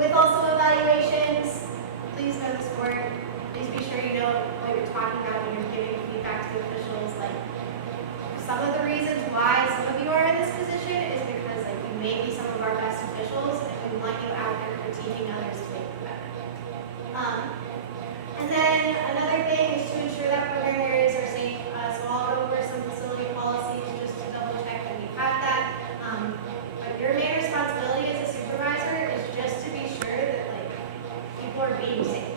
With also evaluations, please know the sport. Please be sure you know what you're talking about when you're giving feedback to officials. Like, some of the reasons why some of you are in this position is because like you may be some of our best officials, and we want you out there critiquing others to make them better. And then another thing is to ensure that program areas are safe. So I'll go over some facility policies just to double check that we have that. But your main responsibility as a supervisor is just to be sure that like people are being safe.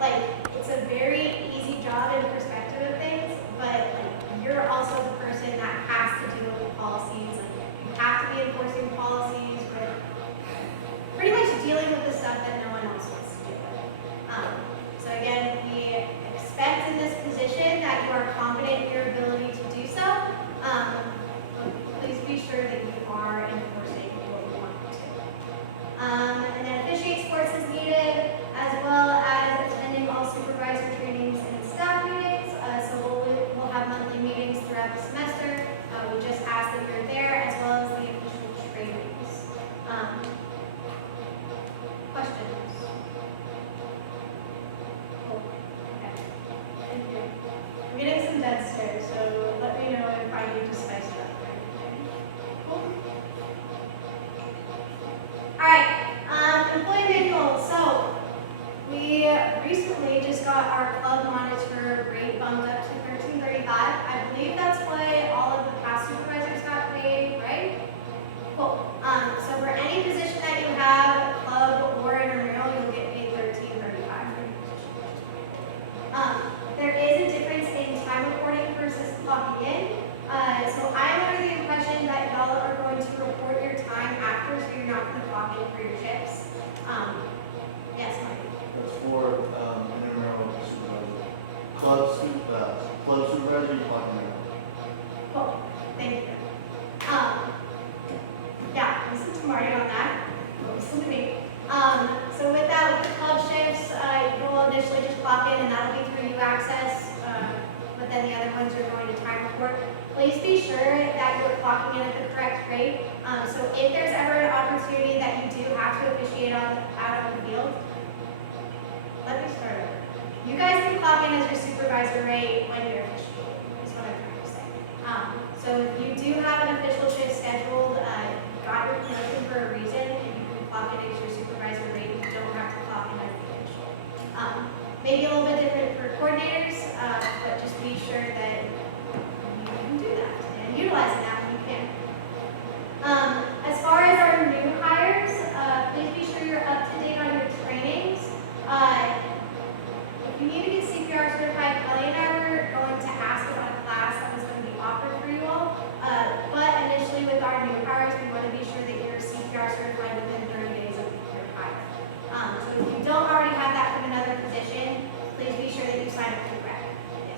Like it's a very easy job in perspective of things, but like you're also the person that has to deal with the policies. Like you have to be enforcing policies, but pretty much dealing with the stuff that no one else wants to deal with. So again, we expect in this position that you are confident in your ability to do so. Please be sure that you are enforcing what we want you to. And then officiate sports as needed, as well as attending all supervisor trainings and staff meetings. So we'll have monthly meetings throughout the semester. We just ask that you're there, as well as the official trainings. Questions? I'm getting some dead stares, so let me know if I need to spice it up or anything. Cool. Alright, employee manual. So, we recently just got our club monitor rate bumped up to $13.35. I believe that's what all of the past supervisors got paid, right? Cool. So for any position that you have, club or intramural, you'll get paid $13.35 for your position. There is a difference in time reporting versus clocking in. So I'm under the impression that y'all are going to report your time after, so you're not going to clock in for your shifts. Yes, Mike? That's for intramural supervisor. Club supervisor, you're talking about. Cool. Thank you. Yeah, listen to Marty on that. Listen to me. So with that, with the club shifts, you'll initially just clock in, and that'll be through U access. But then the other ones are going to time report. Please be sure that you're clocking in at the correct rate. So if there's ever an opportunity that you do have to officiate out on the field, let me start over. You guys can clock in as your supervisor rate when you're officiating, is what I'm trying to say. So if you do have an official shift scheduled, got your promotion for a reason, and you can clock in as your supervisor rate, you don't have to clock in as the official. Maybe a little bit different for coordinators, but just be sure that you can do that and utilize that when you can. As far as our new hires, please be sure you're up to date on your trainings. If you need to get CPR certified, Kelly and I were going to ask about a class that was going to be offered for you all. But initially with our new hires, we want to be sure that you're CPR certified within 30 days of your hire. So if you don't already have that from another position, please be sure that you sign up for the rec.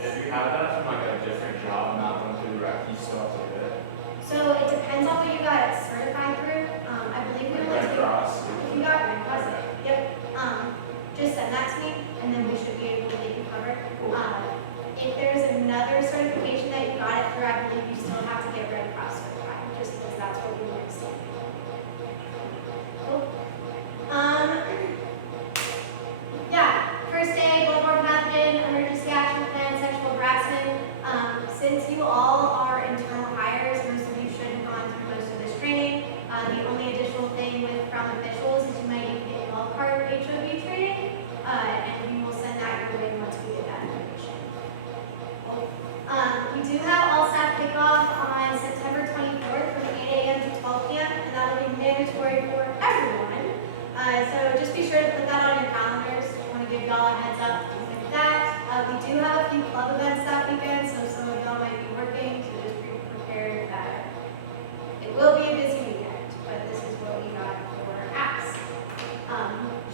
Yes. If you have that from like a different job, not going through the rec, you still have to do it. So it depends on what you got certified through. I believe we Like only Red do. Cross. If you got Red Cross, yep. Just send that to me, and then we should be able to get you covered. Cool. If there's another certification that you got it through, I believe you still have to get Red Cross certified, just because that's what we want to see. Cool. Yeah, first day, bloodborne pathogen, emergency action plan, sexual harassment. Since you all are internal hires, most of you should have gone through most of this training. The only additional thing from officials is you might need to get well card HOV training, and we will send that your way once we get that information. We do have all staff kickoff on September 24th from 8 a.m. to 12 p.m. and that will be mandatory for everyone. So just be sure to put that on your calendars. I want to give y'all a heads up with that. We do have a few club events that weekend, so some of y'all might be working, so just be prepared that it will be a busy weekend, but this is what we got for apps.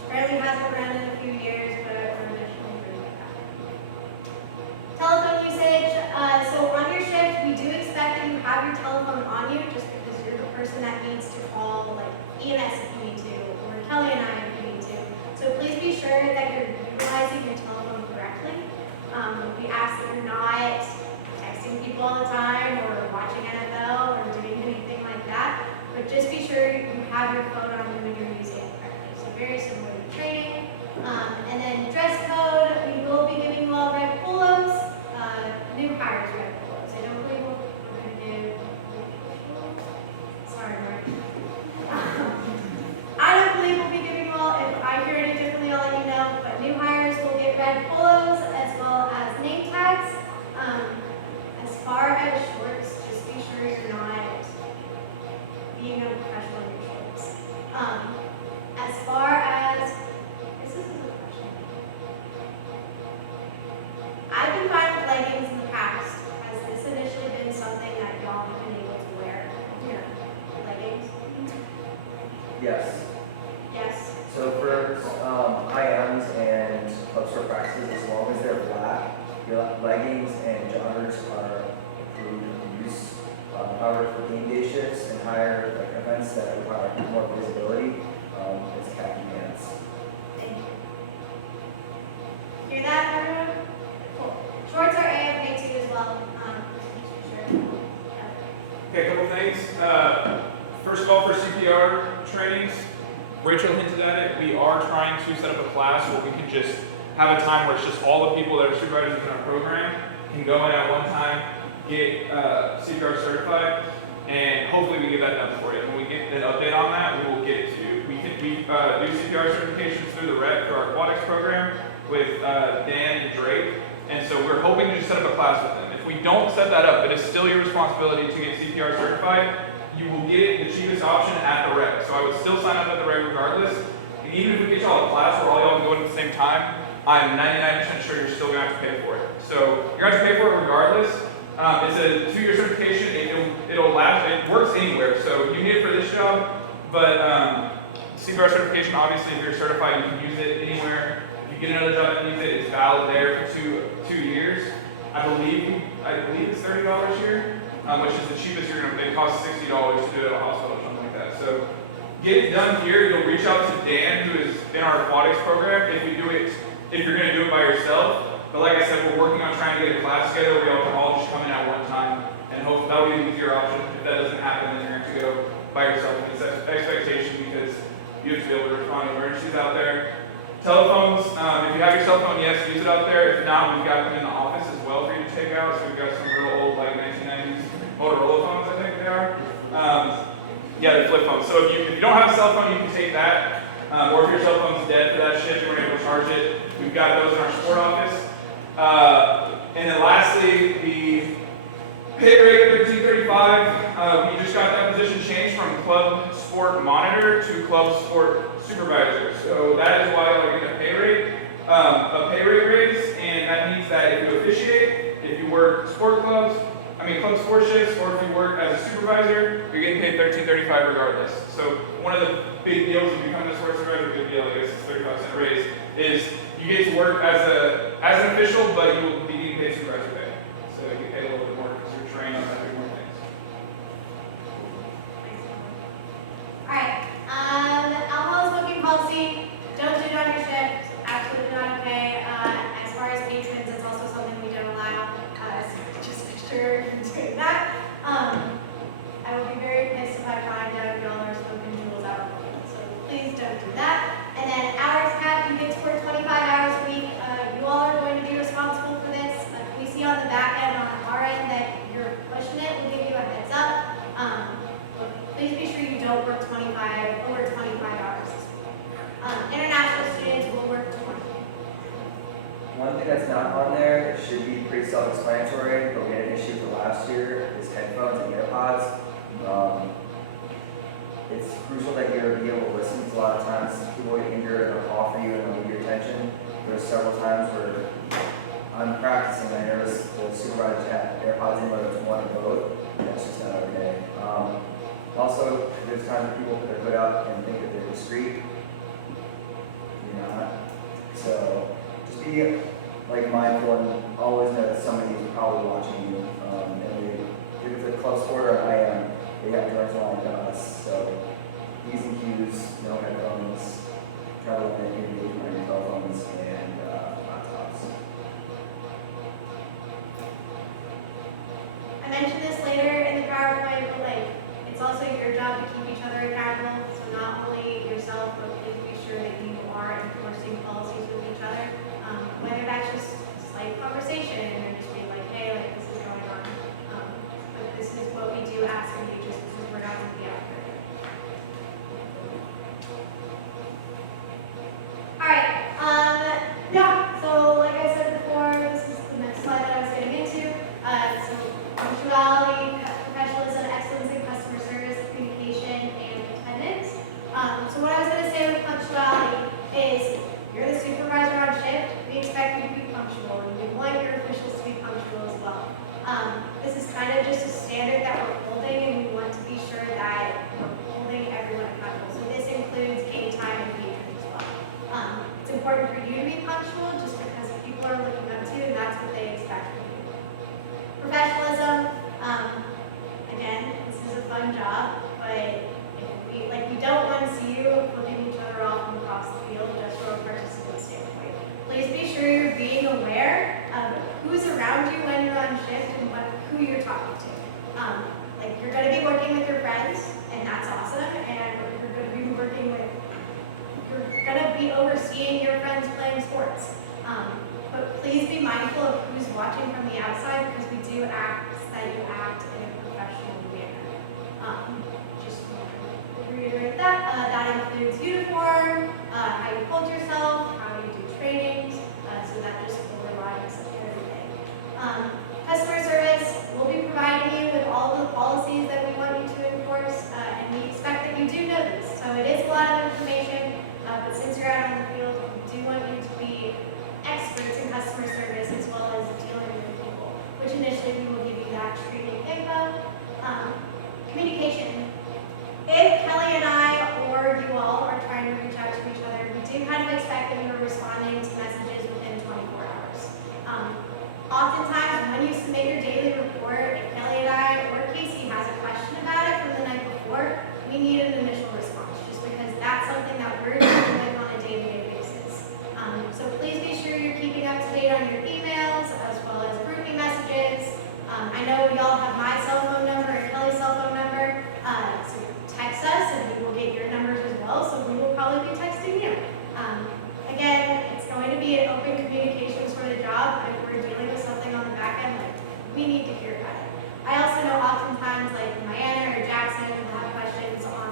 Apparently hasn't run in a few years, but we're initially bringing it back. Telephone usage. So on your shift, we do expect that you have your telephone on you, just because you're the person that needs to call, like EMS if you need to, or Kelly and I if you need to. So please be sure that you're utilizing your telephone correctly. We ask that you're not texting people all the time, or watching NFL, or doing anything like that. But just be sure you have your phone on you when you're using it correctly. So very similar to training. And then dress code, we will be giving you all red polos, new hires red polos. I don't believe we're going to do, sorry, Mark. I don't believe we'll be giving you all, if I hear any differently, I'll let you know, but new hires will get red polos as well as name tags. As far as shorts, just be sure you're not being unprofessional in your shorts. As far as, this is a question. I've been fine with leggings in the past. Has this initially been something that y'all have been able to wear? Yeah. Leggings? Yes. Yes. So for IMs and club sport practices, as long as they're black, your leggings and joggers are approved use. However, for game day shifts and higher events that require more visibility, it's khaki pants. Thank you. Hear that, everyone? Cool. Shorts are AFA too as well. Sure. Okay, a couple things. First of all, for CPR trainings, Rachel hinted at it. We are trying to set up a class where we can just have a time where it's just all the people that are supervisors in our program can go in at one time, get CPR certified, and hopefully we get that done for you. When we get an update on that, we will get it to you. We do CPR certifications through the rec for our aquatics program with Dan and Drake, and so we're hoping to just set up a class with them. If we don't set that up, it is still your responsibility to get CPR certified. You will get it the cheapest option at the rec. So I would still sign up at the rec regardless. And even if we get y'all a class where all y'all can go in at the same time, I'm 99% sure you're still gonna have to pay for it. So you're gonna have to pay for it regardless. It's a 2-year certification. It'll last. It works anywhere. So you need it for this job, but CPR certification, obviously, if you're certified, you can use it anywhere. If you get another job that needs it, it's valid there for two years. I believe it's $30 a year, which is the cheapest you're gonna pay. It costs $60 to do it at a hospital or something like that. So get it done here. You'll reach out to Dan, who is in our aquatics program, if you're gonna do it by yourself. But like I said, we're working on trying to get a class together where y'all can all just come in at one time, and hope that'll be the easier option. If that doesn't happen, then you're gonna have to go by yourself. It's an expectation because you have to be able to respond to emergencies out there. Telephones, if you have your cell phone, yes, use it out there. If not, we've got them in the office as well for you to take out. So we've got some real old, like 1990s Motorola phones, I think they are. Yeah, the flip phones. So if you don't have a cell phone, you can take that. Or if your cell phone's dead for that shift, you weren't able to charge it, we've got those in our sport office. And then lastly, the pay rate of $13.35. We just got that position changed from club sport monitor to club sport supervisor. So that is why I get a pay rate raise, and that means that if you officiate, if you work club sport shifts, or if you work as a supervisor, you're getting paid $13.35 regardless. So one of the big deals of becoming a sport supervisor, big deal, I guess it's 35% raise, is you get to work as an official, but you will be getting paid supervisor pay. So you get paid a little bit more because you're trained on how to do more things. Alright, alcohol smoking policy, don't do it on your shift, absolutely not okay. As far as patrons, it's also something we don't allow, so just make sure you're doing that. I will be very pissed if I find out y'all are smoking jewels out, so please don't do that. And then hours cap, you get to work 25 hours a week. You all are going to be responsible for this. If we see on the back end, on our end, that you're pushing it, we'll give you a heads up. But please be sure you don't work over 25 hours. International students will work 20. One thing that's not on there, it should be pretty self-explanatory, but we had an issue for last year, is headphones and AirPods. It's crucial that you're be able to listen, because a lot of times people get injured or call for you and they'll need your attention. There's several times where I'm practicing and I notice the supervisor had AirPods in, whether it's one or both, and that's just not okay. Also, there's times where people put their foot up and think that they're discreet. You're not. So just be mindful and always know that somebody is probably watching you. If it's a club sport or IM, they have direct line to us. So P's and Q's, no headphones, try to limit engagement on your cell phones and laptops. I mentioned this later in the PowerPoint, but it's also your job to keep each other accountable. So not only yourself, but please be sure that you are enforcing policies with each other. Whether that's just a slight conversation or just being like, hey, like this is going on. But this is what we do ask of you, just because we're not going to be out there. Alright, yeah, so like I said before, this is the next slide that I was getting into. So punctuality, professionalism, excellence in customer service, communication, and attendance. So what I was going to say with punctuality is you're the supervisor on shift, we expect you to be punctual, and we want your officials to be punctual as well. This is kind of just a standard that we're holding, and we want to be sure that we're holding everyone accountable. So this includes game time and patron as well. It's important for you to be punctual just because people are looking up to you, and that's what they expect from you. Professionalism, again, this is a fun job, but we don't want to see you flipping each other off and across the field just from a participant standpoint. Please be sure you're being aware of who's around you when you're on shift and who you're talking to. You're going to be working with your friends, and that's awesome, and you're going to be overseeing your friends playing sports. But please be mindful of who's watching from the outside, because we do ask that you act in a professional manner. Just to reiterate that, that includes uniform, how you hold yourself, how you do trainings, so that just overrides everything. Customer service, we'll be providing you with all the policies that we want you to enforce, and we expect that you do know these. So it is a lot of information, but since you're out on the field, we do want you to be experts in customer service as well as dealing with people, which initially we will give you that training info. Communication. If Kelly and I or you all are trying to reach out to each other, we do kind of expect that you're responding to messages within 24 hours. Oftentimes, when you submit your daily report, if Kelly and I or Casey has a question about it from the night before, we need an initial response, just because that's something that we're dealing with on a day-to-day basis. So please be sure you're keeping up to date on your emails as well as grouping messages. I know we all have my cell phone number and Kelly's cell phone number, so text us and we will get your numbers as well, so we will probably be texting you. Again, it's going to be an open communication sort of job, but if we're dealing with something on the back end, we need to hear about it. I also know oftentimes Diana or Jackson will have questions on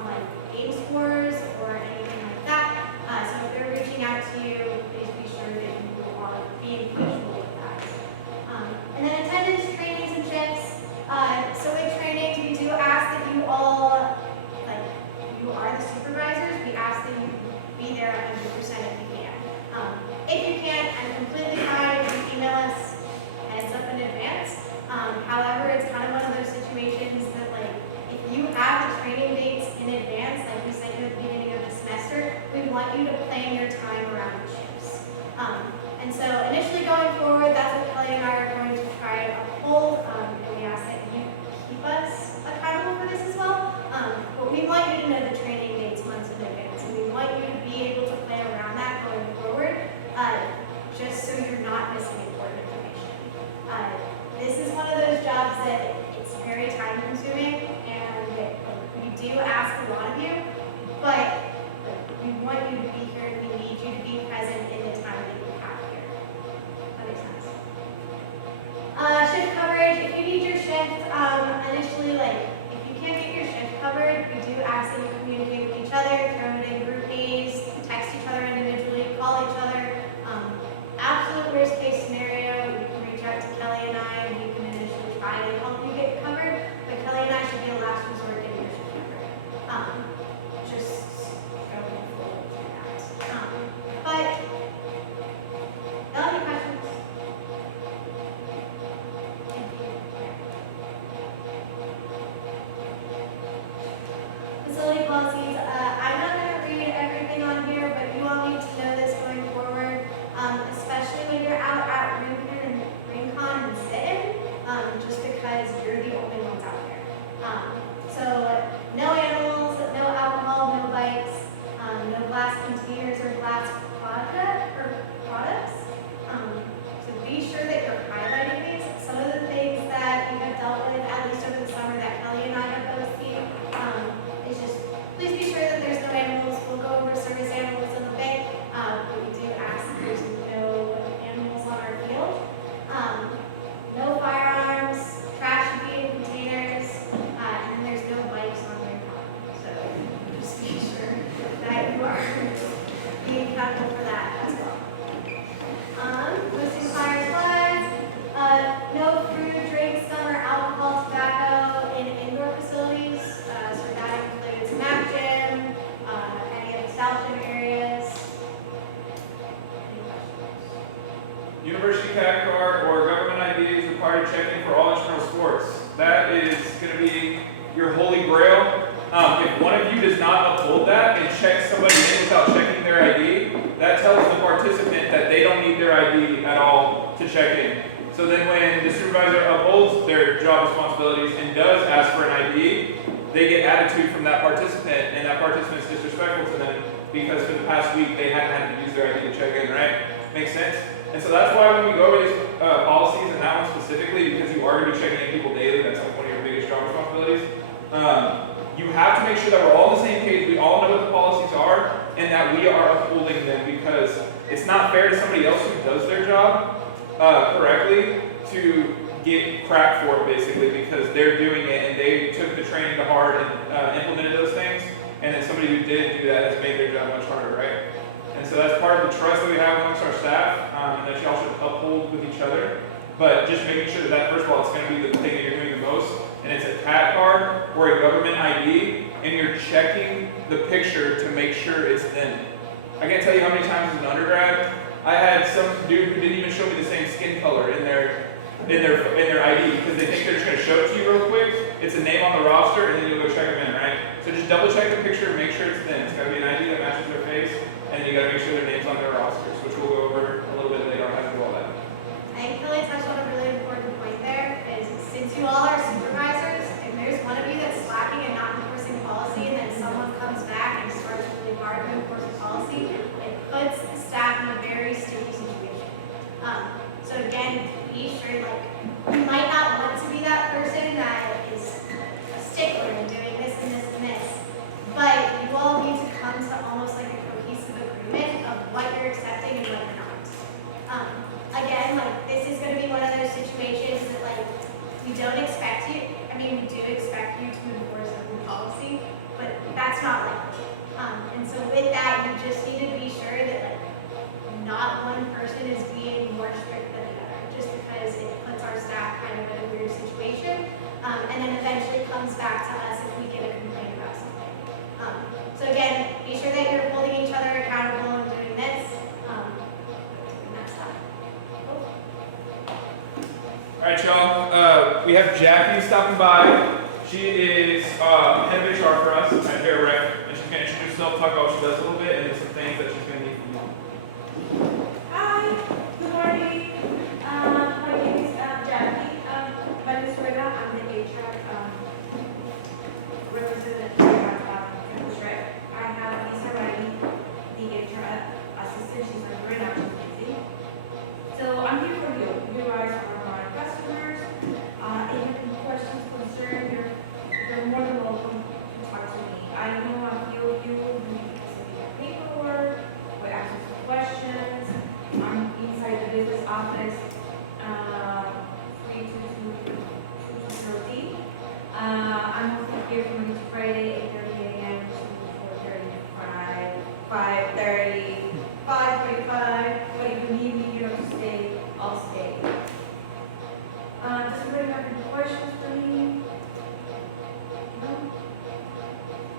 game scores or anything like that. So if they're reaching out to you, please be sure that you are being punctual with that. And then attendance, trainings, and shifts. So with trainings, we do ask that you all, you are the supervisors, we ask that you be there 100% if you can. If you can't, I'm completely fine if you email us heads up in advance. However, it's kind of one of those situations that if you have the training dates in advance, like we said at the beginning of the semester, we want you to plan your time around the shifts. And so initially going forward, that's what Kelly and I are going to try to uphold, and we ask that you keep us accountable for this as well. But we want you to know the training dates months in advance, and we want you to be able to plan around that going forward, just so you're not missing important information. This is one of those jobs that it's very time consuming, and we do ask a lot of you, but we want you to be here and we need you to be present in the time that you have here. That makes sense. Shift coverage, if you need your shift, initially, if you can't get your shift covered, we do ask that you communicate with each other, throw it in group A's, text each other individually, call each other. Absolute worst case scenario, you can reach out to Kelly and I, and we can initially try to help you get covered, but Kelly and I should be a last resort getting your shift covered. Just going forward to that. But, any questions? Facility policies, I'm not going to read everything on here, but you all need to know this going forward, especially when you're out at Rincon and sit-in, just because you're the only ones out there. So no animals, no alcohol, no bikes, no glass containers or glass products. So be sure that you're highlighting these. Some of the things that we have dealt with, at least over the summer, that Kelly and I have both seen, is just please be CPR check-in for all intramural sports. That is going to be your holy grail. If one of you does not uphold that and checks somebody in without checking their ID, that tells the participant that they don't need their ID at all to check in. So then when the supervisor upholds their job responsibilities and does ask for an ID, they get attitude from that participant, and that participant is disrespectful to them because for the past week they hadn't had to use their ID to check in, right? Makes sense? And so that's why when we go over these policies, and that one specifically, because you are going to be checking in people daily, that's one of your biggest job responsibilities, you have to make sure that we're all on the same page, we all know what the policies are, and that we are upholding them, because it's not fair to somebody else who does their job correctly to get crap for it, basically, because they're doing it and they took the training to heart and implemented those things, and then somebody who didn't do that has made their job much harder, right? And so that's part of the trust that we have amongst our staff, and that y'all should uphold with each other. But just making sure that first of all, it's going to be the thing that you're doing the most, and it's a TAT card or a government ID, and you're checking the picture to make sure it's them. I can't tell you how many times as an undergrad, I had some dude who didn't even show me the same skin color in their ID because they think they're just going to show it to you real quick. It's a name on the roster, and then you'll go check them in, right? So just double check the picture and make sure it's them. It's got to be an ID that matches their face, and then you got to make sure their name's on their rosters, which we'll go over a little bit later. I have to do all that. I think Kelly touched on a really important point there, is since you all are supervisors, if there's one of you that's slacking and not enforcing policy, and then someone comes back and starts really hard to enforce the policy, it puts the staff in a very sticky situation. So again, be sure, like, you might not want to be that person that is a stickler in doing this and this and this, but you all need to come to almost like a cohesive agreement of what you're accepting and what you're not. Again, like, this is going to be one of those situations that, like, we don't expect you, I mean, we do expect you to enforce open policy, but that's not likely. And so with that, you just need to be sure that, like, not one person is being more strict than the other, just because it puts our staff kind of in a weird situation, and then eventually comes back to us if we get a complaint about something. So again, be sure that you're holding each other accountable and doing this, and that's that. All right, y'all. We have Jackie stopping by. She is head of HR for us at Hair Rep, and she's going to introduce herself, talk about what she does a little bit, and some things that she's going to need from you. Hi, good morning. My name is Jackie. Venezuela. I'm the HR representative at Campus Rep. I have Lisa Riley, the HR assistant. She's on right now. She's busy. So I'm here for you. You guys are our customers. If you have any questions, concerns, you're more than welcome to talk to me. I know a few of you will need specific paperwork or answers to questions. I'm inside the business office, 322 I'm also here from Monday to Friday, 8:30 a.m. to 4:35, 5:30, 5:45. But if you need me, you have to stay, I'll stay. Does anybody have any questions for me? No?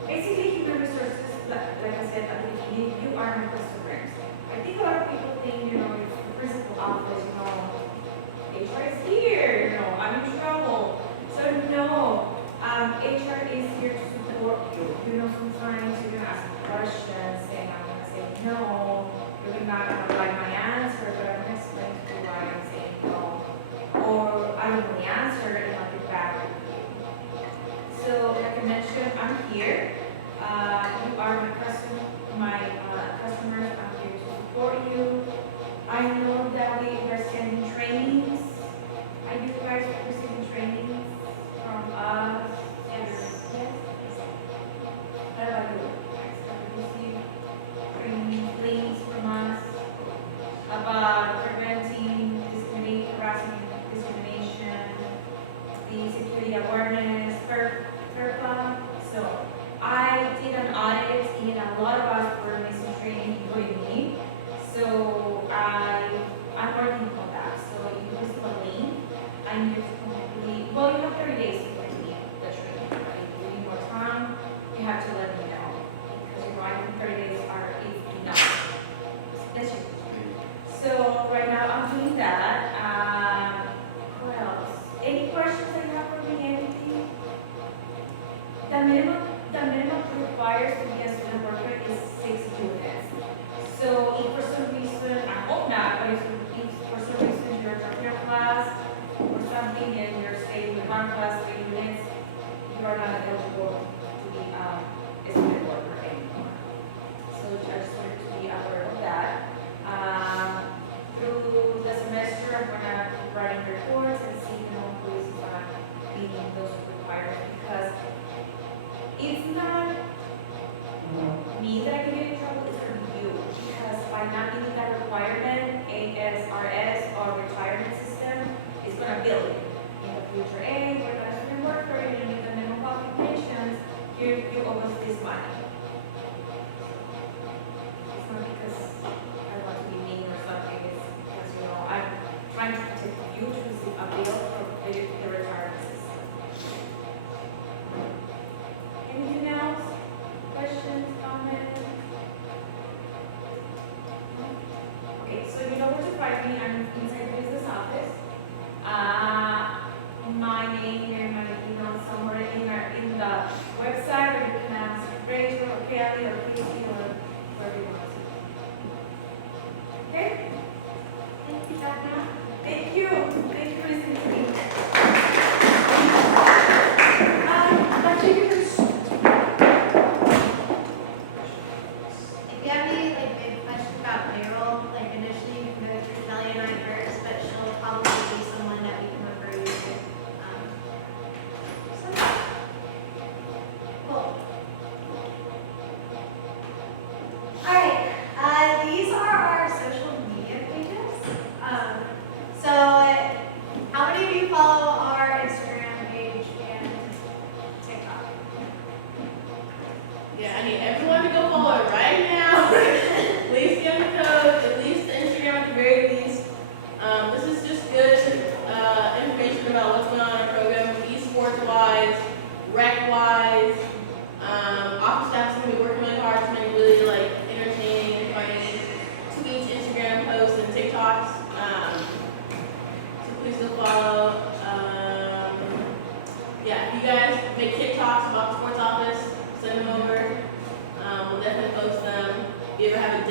Basically, human resources, like I said at the beginning, you are my customers. I think a lot of people think, it's the principal office, HR is here, I'm in trouble. So no, HR is here to support you. Sometimes you're gonna ask questions and I'm gonna say no. You're not gonna like my answer, but I'm gonna explain to you why I'm saying no. Or I don't know the answer and I'll get back with you. So like I mentioned, I'm here. You are my customers. I'm here to support you. I know that we are sending trainings. Are you guys receiving trainings from us? Yes. What about you? Have you received training links from us about preventing harassment and discrimination, the security awareness, FERPA? So I did an audit and a lot of us were missing training, including me. So I'm working on that. So writing reports and seeing who is not meeting those requirements, because it's not me that I can get in trouble, it's gonna be you, because by not meeting that requirement, ASRS or retirement system is gonna bill it in the future. Hey, we're gonna spend work for you, you need the minimum qualifications, you owe us this money. It's not because I want to be mean or something, it's because, you know, I'm trying to protect you to receive a bill from the retirement system. Anything else? Questions, comments? Okay, so you know where to find me, I'm inside the business office. My name and my email somewhere in the website, or you can ask Rachel or Kelly or Casey or whoever you want to. Okay? Thank you, Donna. Thank you. Thank you for listening to me. Dr. Hughes. If you have any like big questions about payroll, like initially you can go through Kelly and I first, but she'll probably be someone that we can refer you to. So, cool. All right, these are our social media pages. So how many of you follow our Instagram page and TikTok? Yeah, I need everyone to go follow it right now. At least get the code, at least the Instagram at the very least. This is just good information about what's going on in our program, esports wise, rec wise. Office staff's gonna be working really hard to make really like entertaining and funny tweets, Instagram posts, and TikToks. So please go follow. Yeah, if you guys make TikToks about the sports office, send them over. We'll definitely post them. If you ever have a